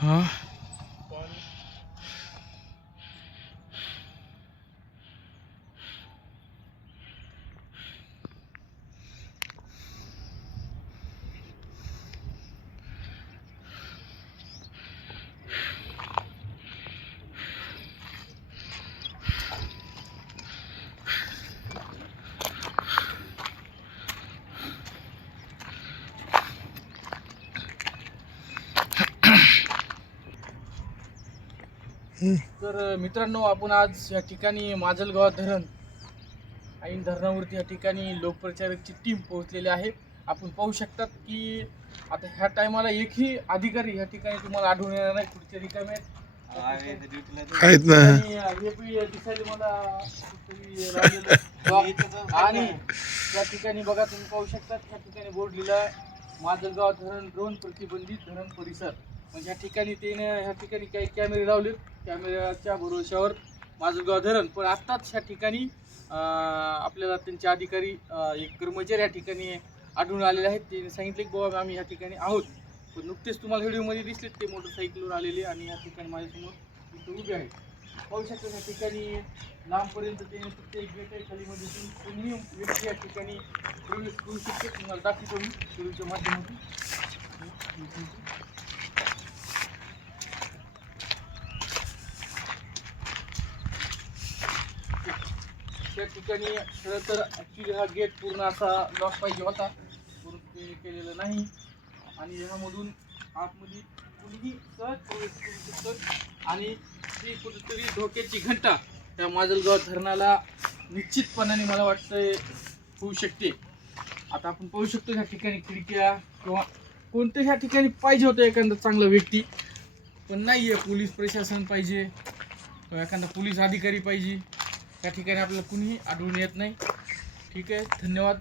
हा तर मित्रांनो आपण आज या ठिकाणी माजलगाव धरण ऐन धरणावरती या ठिकाणी लोकप्रचारकची टीम पोहोचलेली आहे. आपण पाहू शकतात की आता ह्या टायमाला एकही अधिकारी या ठिकाणी तुम्हाला आढळून येणार नाही. खुर्च्या रिकाम्या आहेत. आणि हे त्या ठिकाणी बघा तुम्ही पाहू शकता त्या ठिकाणी बोर्ड लिहिला माजलगाव धरण ड्रोन प्रतिबंधित धरण परिसर. म्हणजे ह्या ठिकाणी त्याने ह्या ठिकाणी काही कॅमेरे लावलेत. कॅमेऱ्याच्या भरोश्यावर माजलगाव धरण. पण आत्ताच ह्या ठिकाणी आपल्याला त्यांचे अधिकारी एक कर्मचारी या ठिकाणी आढळून आलेले आहेत. त्यांनी सांगितले की बाबा आम्ही ह्या ठिकाणी आहोत. पण नुकतेच तुम्हाला व्हिडिओमध्ये दिसलेत ते मोटरसायकलवर आलेले आणि या ठिकाणी माझ्यासमोर इथं उभे आहेत. पाहू शकता या ठिकाणी लांबपर्यंत ते फक्त एक गेट आहे खाली मध्ये तुम्ही व्यक्ती या ठिकाणी प्रवेश करू शकते तुम्हाला दाखवतो मी व्हिडिओच्या माध्यमातून. त्या ठिकाणी खरं तर ॲक्च्युली हा गेट पूर्ण असा लॉक पाहिजे होता. पूर्ण ते केलेलं नाही. आणि ह्यामधून आतमध्ये कुणीही सहज प्रवेश करू शकतं. आणि ती कुठेतरी धोक्याची घंटा त्या माजलगाव धरणाला निश्चितपणाने मला वाटतंय होऊ शकते. आता आपण पाहू शकतो ह्या ठिकाणी खिडक्या किंवा कोणत्या ह्या ठिकाणी पाहिजे होतं एखादा चांगला व्यक्ती. पण नाही आहे पोलीस प्रशासन पाहिजे किंवा एखादा पोलीस अधिकारी पाहिजे. त्या ठिकाणी आपल्याला कुणीही आढळून येत नाही. ठीक आहे? धन्यवाद.